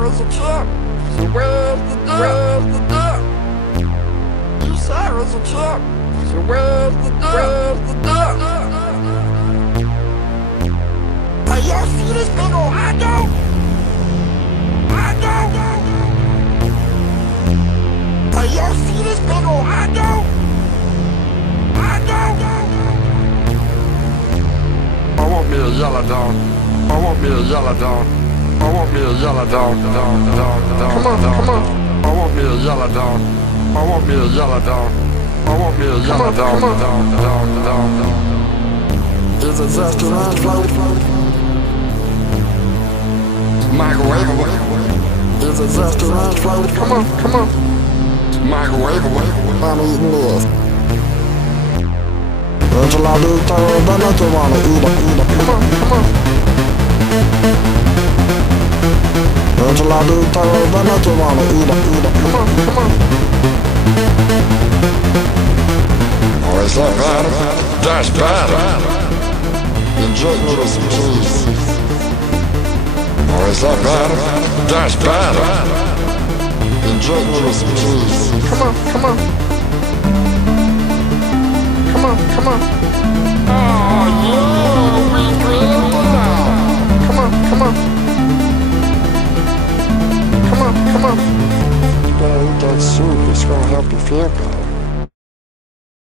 said it's a truck. So where's the duck? Where's the duck? You said it's a truck. So where's the duck? Where's the duck? Hey, y'all see this big ol' hot dog? Hot dog? Hey, y'all see this big ol' hot dog? Hot dog? I want me a yellow dog. I want me a yellow dog. I want me a yellow dog. Come on, come on. I want me a yellow dog. I want me a yellow dog. I want me a yellow dog. Is it restaurant float? Microwave. Is it restaurant float? Come on, come on. Microwave. I'm eating this. Until I do turn, but not to wanna eat it. Come on, come on. Until I do turn, but not to wanna eat it. Come on, come on. Oh, is that bad? That's bad. Enjoy me with some cheese. Oh, is that bad? That's bad. Enjoy me with some cheese. Come on, come on. Come on, come on. Oh, yeah, we grilled it out. Come on, come on. Come on, come on. You better eat that soup, it's gonna help you feel better.